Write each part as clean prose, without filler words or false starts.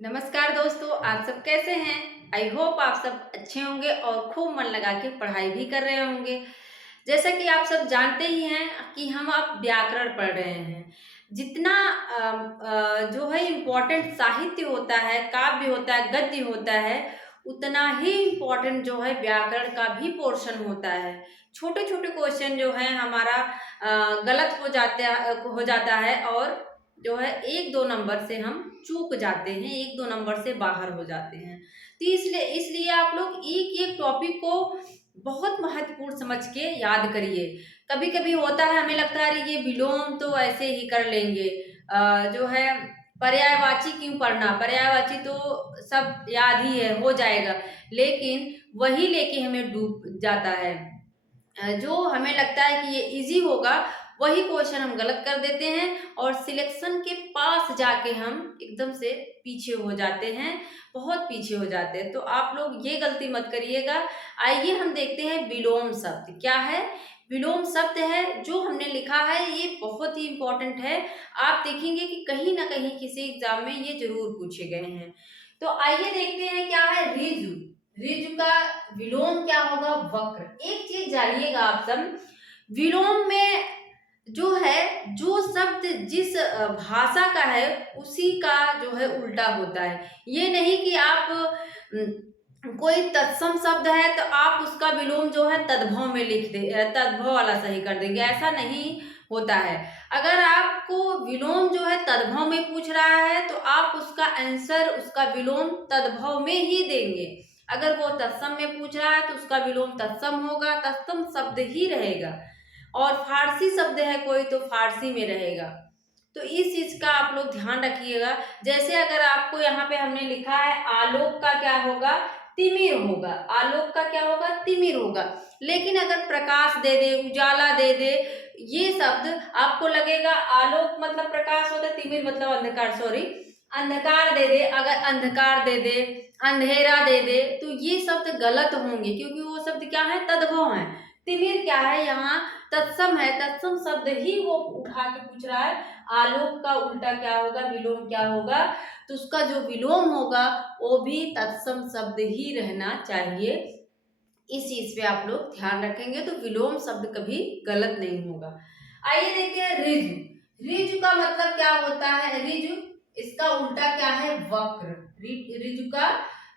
नमस्कार दोस्तों, आप सब कैसे हैं? आई होप आप सब अच्छे होंगे और खूब मन लगा के पढ़ाई भी कर रहे होंगे। जैसा कि आप सब जानते ही हैं कि हम अब व्याकरण पढ़ रहे हैं। जितना जो है इम्पोर्टेंट साहित्य होता है, काव्य होता है, गद्य होता है, उतना ही इम्पोर्टेंट जो है व्याकरण का भी पोर्शन होता है। छोटे-छोटे क्वेश्चन जो है हमारा गलत हो जाता है और जो है 1-2 नंबर से हम चूक जाते हैं, 1-2 नंबर से बाहर हो जाते हैं। तो इसलिए इसलिए आप लोग एक-एक टॉपिक को बहुत महत्वपूर्ण समझ के याद करिए। कभी-कभी होता है हमें लगता है अरे ये विलोम तो ऐसे ही कर लेंगे। जो है पर्यायवाची क्यों पढ़ना? पर्यायवाची तो सब याद ही है, हो जाएगा। लेकिन वही लेके हमें डूब जाता है। जो हमें लगता है कि ये ईज़ी होगा, वही क्वेश्चन हम गलत कर देते हैं और सिलेक्शन के पास जाके हम एकदम से पीछे हो जाते हैं, बहुत पीछे हो जाते हैं। तो आप लोग ये गलती मत करिएगा। आइए हम देखते हैं विलोम शब्द क्या है? विलोम शब्द है जो हमने लिखा है, ये बहुत ही इम्पोर्टेंट है। आप देखेंगे कि कहीं न कहीं किसी एग्ज़ाम में ये ज़रूर पूछे गए हैं। तो आइए देखते हैं क्या है ऋजु। ऋजु का विलोम क्या होगा? वक्र। एक चीज़ जानिएगा आप सब, विलोम में जो है, जो शब्द जिस भाषा का है, उसी का जो है उल्टा होता है। ये नहीं कि आप कोई तत्सम शब्द है तो आप उसका विलोम जो है तद्भव में लिख दे तद्भव वाला सही कर देंगे, ऐसा नहीं होता है। अगर आपको विलोम जो है तद्भव में पूछ रहा है तो आप उसका आंसर, उसका विलोम तद्भव में ही देंगे। अगर वो तत्सम में पूछ रहा है तो उसका विलोम तत्सम होगा, तत्सम शब्द ही रहेगा। और फारसी शब्द है कोई तो फारसी में रहेगा। तो इस चीज का आप लोग ध्यान रखिएगा। जैसे अगर आपको यहाँ पे हमने लिखा है आलोक का क्या होगा? तिमिर होगा। आलोक का क्या होगा? तिमिर होगा। लेकिन अगर प्रकाश दे दे, उजाला दे दे, ये शब्द आपको लगेगा आलोक मतलब प्रकाश होता है, तिमिर मतलब अंधकार, सॉरी, अंधकार दे दे, अगर अंधकार दे दे, अंधेरा दे दे, तो ये शब्द गलत होंगे क्योंकि वो शब्द क्या है? तद्भव है। तिमिर क्या है? यहाँ तत्सम है, तत्सम शब्द ही वो उठा के पूछ रहा है। आलोक का उल्टा क्या होगा? विलोम क्या होगा? तो उसका जो विलोम होगा वो भी तत्सम शब्द ही रहना चाहिए। इस चीज पे आप लोग ध्यान रखेंगे तो विलोम शब्द कभी गलत नहीं होगा। आइए देखते हैं ऋजु। ऋजु का मतलब क्या होता है? ऋजु, इसका उल्टा क्या है? वक्र। ऋजु का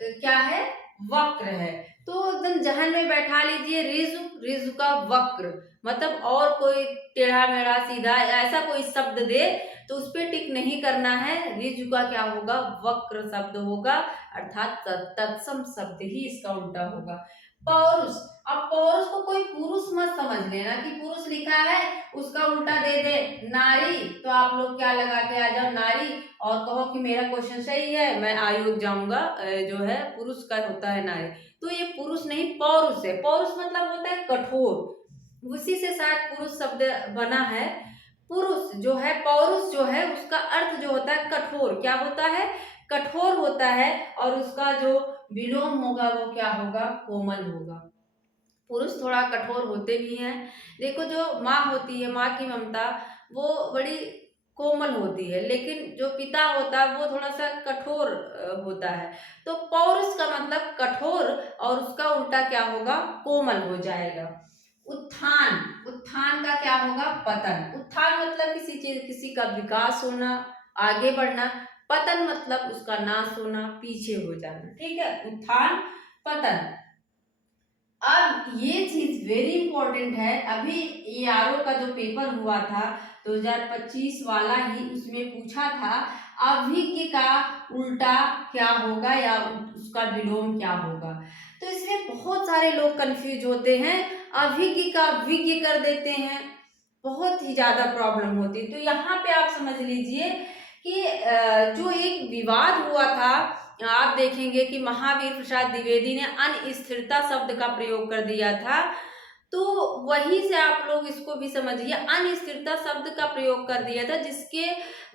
क्या है? वक्र है। तो एकदम जहन में बैठा लीजिए, ऋजु, ऋजु का वक्र मतलब और कोई टेढ़ा मेढ़ा सीधा ऐसा कोई शब्द दे तो उस पर टिक नहीं करना है। ऋजु का क्या होगा? वक्र शब्द होगा, अर्थात तत्सम शब्द ही इसका उल्टा होगा। पौरुष, अब पौरुष को कोई पुरुष मत समझ लेना कि पुरुष लिखा है उसका उल्टा दे दे नारी, तो आप लोग क्या लगा के आ जाओ नारी और कहो कि मेरा क्वेश्चन सही है, मैं आयोग जाऊंगा। जो है पुरुष का होता है नारी, तो ये पुरुष नहीं पौरुष है। पौरुष मतलब होता है कठोर, उसी से शायद पुरुष शब्द बना है। पुरुष जो है, पौरुष जो है, उसका अर्थ जो होता है कठोर, क्या होता है? कठोर होता है। और उसका जो विलोम होगा वो क्या होगा? कोमल होगा। पुरुष थोड़ा कठोर होते भी हैं। देखो जो माँ होती है, माँ की ममता वो बड़ी कोमल होती है, लेकिन जो पिता होता है वो थोड़ा सा कठोर होता है। तो पौरुष का मतलब कठोर और उसका उल्टा क्या होगा? कोमल हो जाएगा। उत्थान, उत्थान का क्या होगा? पतन। उत्थान मतलब किसी चीज, किसी का विकास होना, आगे बढ़ना। पतन मतलब उसका नाश होना, पीछे हो जाना। ठीक है, उत्थान पतन। अब ये चीज वेरी इंपॉर्टेंट है। अभी एआरओ का जो पेपर हुआ था 2025 वाला ही, उसमें पूछा था अभिज्ञ का उल्टा क्या होगा या उसका विलोम क्या होगा। तो इसमें बहुत सारे लोग कंफ्यूज होते हैं, अभिज्ञ का विज्ञ कर देते हैं, बहुत ही ज्यादा प्रॉब्लम होती है। तो यहाँ पे आप समझ लीजिए कि जो एक विवाद हुआ था, आप देखेंगे कि महावीर प्रसाद द्विवेदी ने अनिस्थिरता शब्द का प्रयोग कर दिया था। तो वहीं से आप लोग इसको भी समझिए, अनिस्थिरता शब्द का प्रयोग कर दिया था, जिसके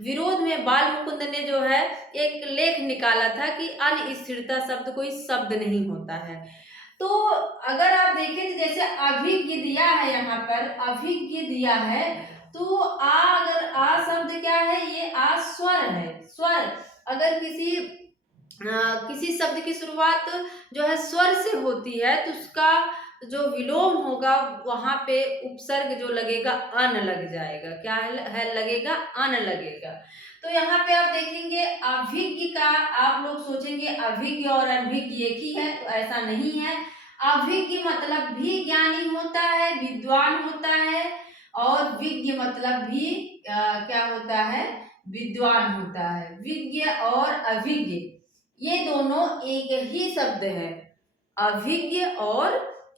विरोध में बाल मुकुंद ने जो है एक लेख निकाला था कि अनिस्थिरता शब्द कोई शब्द नहीं होता है। तो अगर आप देखें तो जैसे अभिज्ञ दिया है, यहाँ पर अभिज्ञ दिया है, तो अगर आ शब्द क्या है? ये आ स्वर है, स्वर। अगर किसी किसी शब्द की शुरुआत जो है स्वर से होती है तो उसका जो विलोम होगा वहां पे उपसर्ग जो लगेगा अन लग जाएगा। क्या है लगेगा? अन लगेगा। तो यहाँ पे आप देखेंगे अभिज्ञ का, आप लोग सोचेंगे अभिज्ञ और अनभिज्ञ एक ही है, तो ऐसा नहीं है। अभिज्ञ मतलब भी ज्ञानी होता है, विद्वान होता है, और विज्ञ मतलब भी क्या होता है? विद्वान होता है। विज्ञ और अभिज्ञ ये दोनों एक ही शब्द है। अभिज्ञ और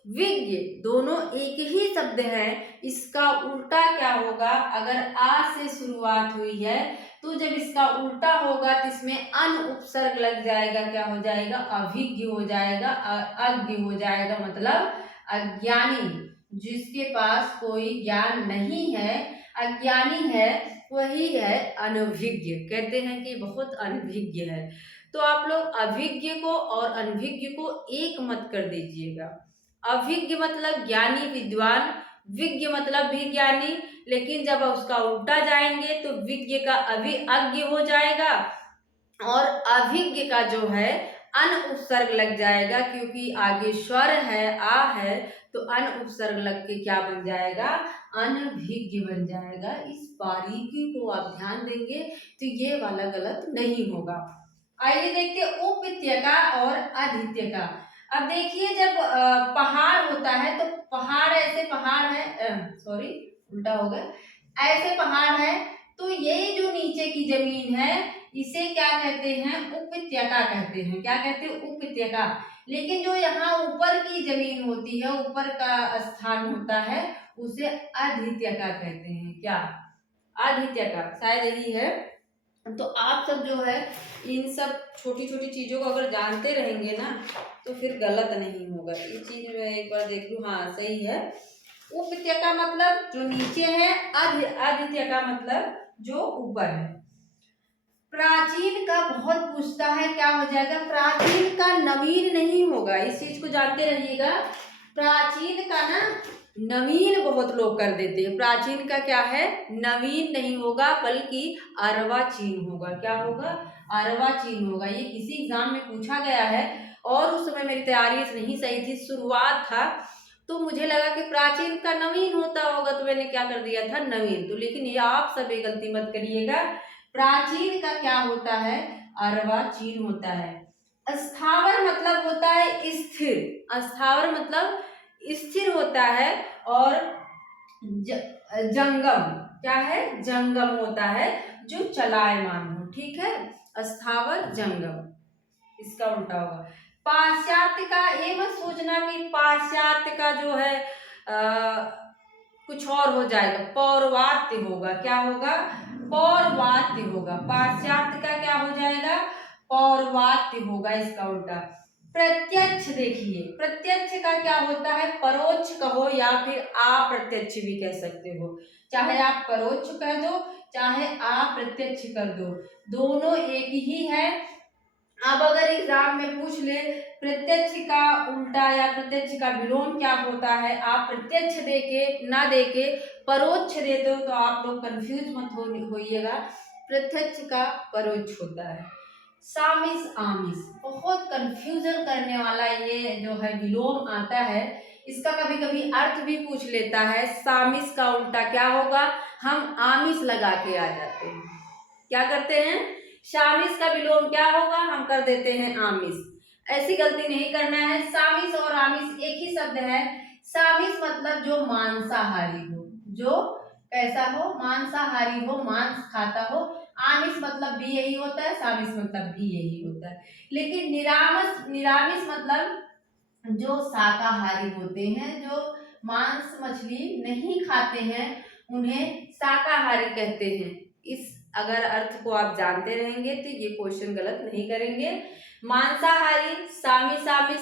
विज्ञ दोनों एक ही शब्द है। इसका उल्टा क्या होगा? अगर आ से शुरुआत हुई है तो जब इसका उल्टा होगा तो इसमें अन उपसर्ग लग जाएगा। क्या हो जाएगा? अभिज्ञ हो जाएगा, अज्ञ हो जाएगा, मतलब अज्ञानी। जिसके पास कोई ज्ञान नहीं है, अज्ञानी है, वही है अनभिज्ञ। कहते हैं कि बहुत अनभिज्ञ है। तो आप लोग अभिज्ञ को और अनभिज्ञ को एक मत कर दीजिएगा। अभिज्ञ मतलब ज्ञानी विद्वान, विज्ञ मतलब भी ज्ञानी, लेकिन जब उसका उल्टा जाएंगे तो विज्ञ का अज्ञ हो जाएगा और अभिज्ञ का जो है अन उपसर्ग लग जाएगा, क्योंकि आगे स्वर है, आ है, तो अन उपसर्ग लग के क्या बन जाएगा? अनभिज्ञ बन जाएगा। इस बारीकी को आप ध्यान देंगे तो ये वाला गलत नहीं होगा। आइए देखते हैं उपत्यका और अधित्यका। अब देखिए जब पहाड़ होता है तो पहाड़ ऐसे पहाड़ है, सॉरी उल्टा हो गया, ऐसे पहाड़ है तो ये जो नीचे की जमीन है इसे क्या कहते हैं? उपत्यका कहते हैं। क्या कहते हैं? उपत्यका। लेकिन जो यहाँ ऊपर की जमीन होती है, ऊपर का स्थान होता है, उसे अधित्यका कहते हैं। क्या? अधित्यका, शायद यही है। तो आप सब जो है इन सब छोटी छोटी चीजों को अगर जानते रहेंगे ना तो फिर गलत नहीं होगा। ये चीज मैं एक बार देख लूं, हाँ सही है। उपत्यका मतलब जो नीचे है, अधित्यका मतलब जो ऊपर है। प्राचीन का बहुत पूछता है, क्या हो जाएगा? प्राचीन का नवीन नहीं होगा, इस चीज को जानते रहिएगा। प्राचीन का ना नवीन बहुत लोग कर देते हैं। प्राचीन का क्या है? नवीन नहीं होगा, बल्कि अर्वाचीन होगा। क्या होगा? अर्वाचीन होगा। ये किसी एग्जाम में पूछा गया है और उस समय मेरी तैयारी नहीं सही थी, शुरुआत था, तो मुझे लगा कि प्राचीन का नवीन होता होगा, तो मैंने क्या कर दिया था? नवीन। तो लेकिन ये आप सब ये गलती मत करिएगा। प्राचीन का क्या होता है? अर्वाचीन होता है। स्थावर मतलब होता है स्थिर। स्थावर मतलब स्थिर होता है। और जंगम क्या है? जंगम होता है जो चलायमान हो। ठीक है, स्थावर जंगम, इसका उल्टा होगा। पाश्चात्य का ये मत सोचना कि पाश्चात्य का जो है कुछ और हो जाएगा, पौर्वात्य होगा। क्या होगा? पौर्वात्य होगा। पाश्चात्य का क्या हो जाएगा? पौर्वात्य होगा, इसका उल्टा। प्रत्यक्ष देखिए, प्रत्यक्ष का क्या होता है? परोक्ष कहो या फिर अप्रत्यक्ष भी कह सकते हो। चाहे आप परोक्ष कह दो, चाहे अप्रत्यक्ष कर दो, दोनों एक ही है। अब अगर एग्जाम में पूछ ले प्रत्यक्ष का उल्टा या प्रत्यक्ष का विलोम क्या होता है, आप प्रत्यक्ष देके ना देके परोक्ष देते हो तो आप लोग कंफ्यूज मत होइएगा। प्रत्यक्ष का परोक्ष होता है। सामिस आमिस बहुत कंफ्यूजन करने वाला ये जो है विलोम आता है, इसका कभी कभी अर्थ भी पूछ लेता है। सामिस का उल्टा क्या होगा? हम आमिस लगा के आ जाते हैं। क्या करते हैं? शामिस का विलोम क्या होगा? हम कर देते हैं आमिस। ऐसी गलती नहीं करना है। सामिस और आमिस एक ही शब्द है। सामिस मतलब जो मांसाहारी हो, जो कैसा हो? मांसाहारी हो, मांस खाता हो। आमिष मतलब भी यही होता है, सामिस मतलब भी यही होता है। लेकिन निरामिष मतलब जो शाकाहारी होते हैं, जो मांस मछली नहीं खाते हैं, उन्हें शाकाहारी कहते हैं। इस अगर अर्थ को आप जानते रहेंगे तो ये क्वेश्चन गलत नहीं करेंगे। मांसाहारी, सामिस आमिष,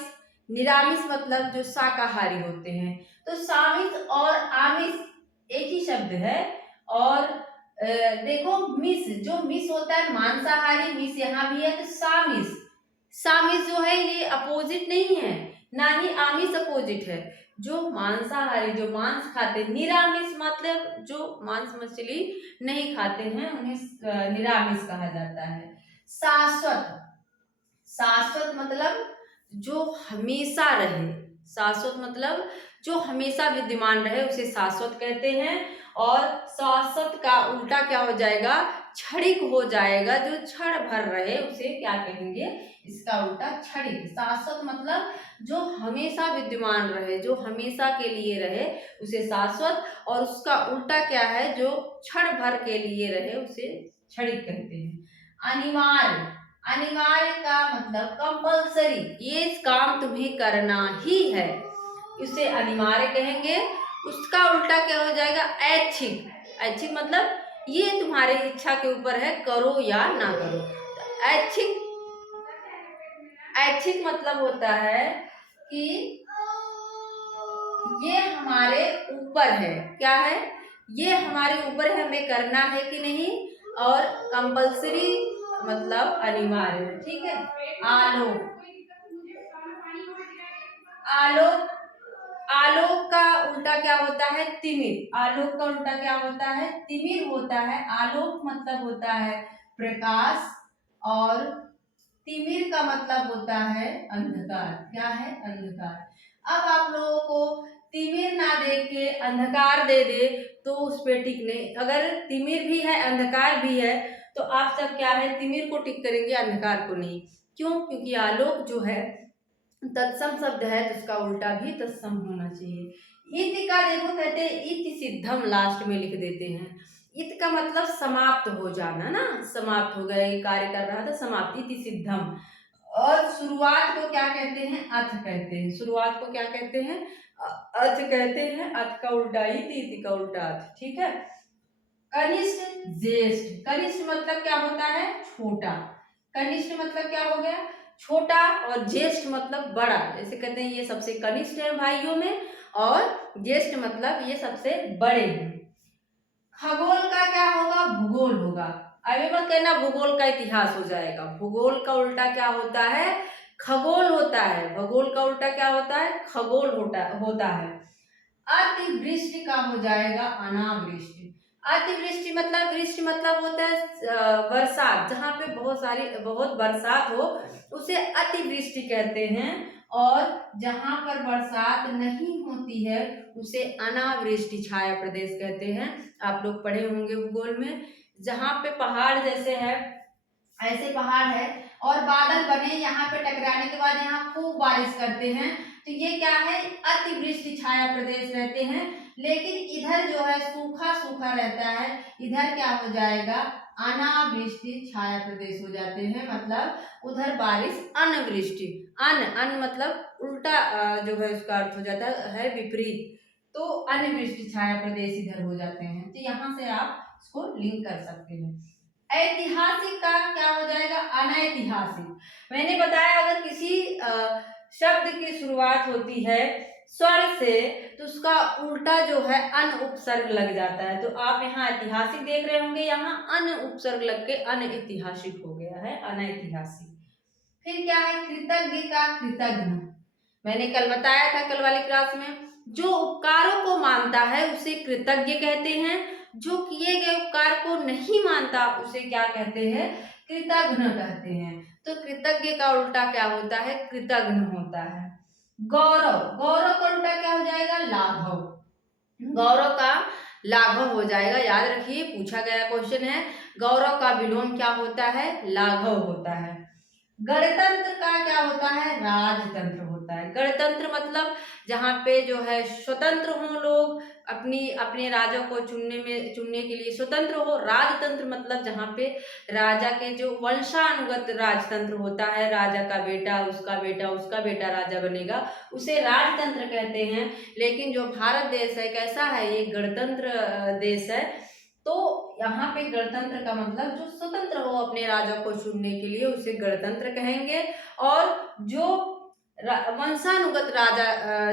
निरामिष मतलब जो शाकाहारी होते हैं। तो सामिस और आमिष एक ही शब्द है। और देखो मिस, जो मिस होता है मांसाहारी, मिस यहाँ भी है, तो सामिस, सामिस जो है ये अपोजिट नहीं है, ना ही आमिष अपोजिट है। जो मांसाहारी, जो मांस खाते, निरामिष मतलब जो मांस मछली नहीं खाते हैं, उन्हें निरामिष कहा जाता है। शाश्वत, शाश्वत मतलब जो हमेशा रहे, शाश्वत मतलब जो हमेशा विद्यमान रहे उसे शाश्वत कहते हैं। और शाश्वत का उल्टा क्या हो जाएगा, क्षणिक हो जाएगा, जो क्षण भर रहे उसे क्या कहेंगे, इसका उल्टा क्षणिक। शाश्वत मतलब जो हमेशा विद्यमान रहे, जो हमेशा के लिए रहे उसे शाश्वत, और उसका उल्टा क्या है, जो क्षण भर के लिए रहे उसे क्षणिक कहते हैं। अनिवार्य, अनिवार्य का मतलब कंपल्सरी, ये काम तुम्हें करना ही है, इसे अनिवार्य कहेंगे। उसका उल्टा क्या हो जाएगा, ऐच्छिक। ऐच्छिक मतलब ये तुम्हारी इच्छा के ऊपर है, करो या ना करो। तो ऐच्छिक, ऐच्छिक मतलब होता है कि ये हमारे ऊपर है, क्या है, ये हमारे ऊपर है, हमें करना है कि नहीं। और कंपल्सरी मतलब अनिवार्य है, ठीक है। आलोक, आलोक, आलोक का उल्टा क्या होता है, तिमिर। आलोक का उल्टा क्या होता है, तिमिर होता है। आलोक मतलब होता है प्रकाश, और तिमिर का मतलब होता है अंधकार। क्या है, अंधकार। अब आप लोगों को तिमिर ना देख के अंधकार दे दे तो उस पे टिक नहीं। अगर तिमिर भी है अंधकार भी है तो आप सब क्या है, तिमिर को टिक करेंगे, अंधकार को नहीं। क्यों, क्योंकि आलोक जो है तत्सम शब्द है तो उसका उल्टा भी तत्सम होना चाहिए। इति का देखो कहते हैं इति सिद्धम, लास्ट में लिख देते हैं। इत का मतलब समाप्त हो जाना ना, समाप्त हो गया, ये कार्य कर रहा था, समाप्त, इति सिद्धम। और शुरुआत को क्या कहते हैं, अथ कहते हैं। शुरुआत को क्या कहते हैं, अथ कहते हैं। अथ का उल्टा इति, इति का उल्टा अथ, ठीक है। कनिष्ठ, ज्येष्ठ। कनिष्ठ मतलब क्या होता है, छोटा। कनिष्ठ मतलब क्या हो गया, छोटा, और ज्येष्ठ मतलब बड़ा। जैसे कहते हैं ये सबसे कनिष्ठ है भाइयों में, और ज्येष्ठ मतलब ये सबसे बड़े हैं। खगोल का क्या होगा, भूगोल होगा। अभी मत कहना भूगोल का इतिहास हो जाएगा। भूगोल का उल्टा क्या होता है, खगोल होता है। भूगोल का उल्टा क्या होता है, खगोल होता है। अतिवृष्टि का हो जाएगा अनावृष्टि। अतिवृष्टि मतलब, वृष्टि मतलब होता है बरसात, जहाँ पे बहुत बरसात हो उसे अतिवृष्टि कहते हैं। और जहाँ पर बरसात नहीं होती है उसे अनावृष्टि छाया प्रदेश कहते हैं। आप लोग पढ़े होंगे भूगोल में। जहाँ पे पहाड़ जैसे है, ऐसे पहाड़ है और बादल बने, यहाँ पे टकराने के बाद यहाँ खूब बारिश करते हैं, तो ये क्या है, अतिवृष्टि छाया प्रदेश रहते हैं। लेकिन इधर जो है सूखा सूखा रहता है, इधर क्या हो जाएगा, अनावृष्टि छाया प्रदेश हो जाते हैं। मतलब उधर बारिश अनवृष्टि, अन मतलब उल्टा जो है उसका अर्थ हो जाता है विपरीत, तो अनवृष्टि छाया प्रदेश इधर हो जाते हैं। तो यहाँ से आप इसको लिंक कर सकते हैं। ऐतिहासिक का क्या हो जाएगा, अनैतिहासिक। मैंने बताया अगर किसी शब्द की शुरुआत होती है स्वर से तो उसका उल्टा जो है अन उपसर्ग लग जाता है। तो आप यहाँ ऐतिहासिक देख रहे होंगे, यहाँ अन उपसर्ग लग के अनैतिहासिक हो गया है, अनैतिहासिक। फिर क्या है, कृतज्ञ का कृतघ्न। मैंने कल बताया था, कल वाली क्लास में, जो उपकारों को मानता है उसे कृतज्ञ कहते हैं, जो किए गए उपकार को नहीं मानता उसे क्या कहते हैं, कृतघ्न कहते हैं। तो कृतज्ञ का उल्टा क्या होता है, कृतघ्न होता है। गौरव, गौरव का उल्टा क्या हो जाएगा, लाघव। गौरव का लाघव हो जाएगा, याद रखिए पूछा गया क्वेश्चन है। गौरव का विलोम क्या होता है, लाघव होता है। गणतंत्र का क्या होता है, राजतंत्र होता है। गणतंत्र मतलब जहाँ पे जो है स्वतंत्र हो लोग, अपने राजा को चुनने के लिए स्वतंत्र हो। राजतंत्र मतलब जहाँ पे राजा के जो वंशानुगत राजतंत्र होता है, राजा का बेटा उसका बेटा उसका बेटा राजा बनेगा, उसे राजतंत्र कहते हैं। लेकिन जो भारत देश है कैसा है, ये गणतंत्र देश है। तो यहाँ पे गणतंत्र का मतलब जो स्वतंत्र हो अपने राजा को चुनने के लिए उसे गणतंत्र कहेंगे। और जो वंशानुगत राजा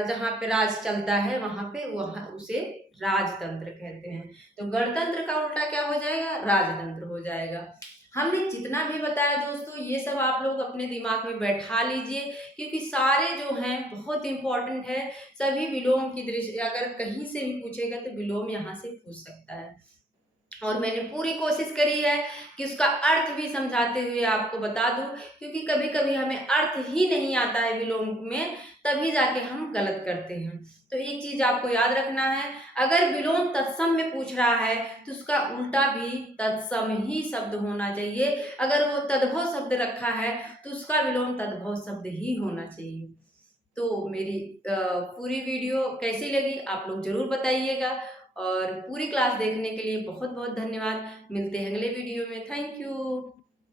जहाँ पे राज चलता है वहां पे वह उसे राजतंत्र कहते हैं। तो गणतंत्र का उल्टा क्या हो जाएगा, राजतंत्र हो जाएगा। हमने जितना भी बताया दोस्तों ये सब आप लोग अपने दिमाग में बैठा लीजिए, क्योंकि सारे जो हैं बहुत इंपॉर्टेंट है। सभी विलोम की दृष्टि अगर कहीं से भी पूछेगा तो विलोम यहाँ से पूछ सकता है। और मैंने पूरी कोशिश करी है कि उसका अर्थ भी समझाते हुए आपको बता दूं, क्योंकि कभी कभी हमें अर्थ ही नहीं आता है विलोम में, तभी जाके हम गलत करते हैं। तो एक चीज आपको याद रखना है, अगर विलोम तत्सम में पूछ रहा है तो उसका उल्टा भी तत्सम ही शब्द होना चाहिए। अगर वो तद्भव शब्द रखा है तो उसका विलोम तद्भव शब्द ही होना चाहिए। तो मेरी पूरी वीडियो कैसी लगी आप लोग ज़रूर बताइएगा, और पूरी क्लास देखने के लिए बहुत बहुत धन्यवाद। मिलते हैं अगले वीडियो में। Thank you.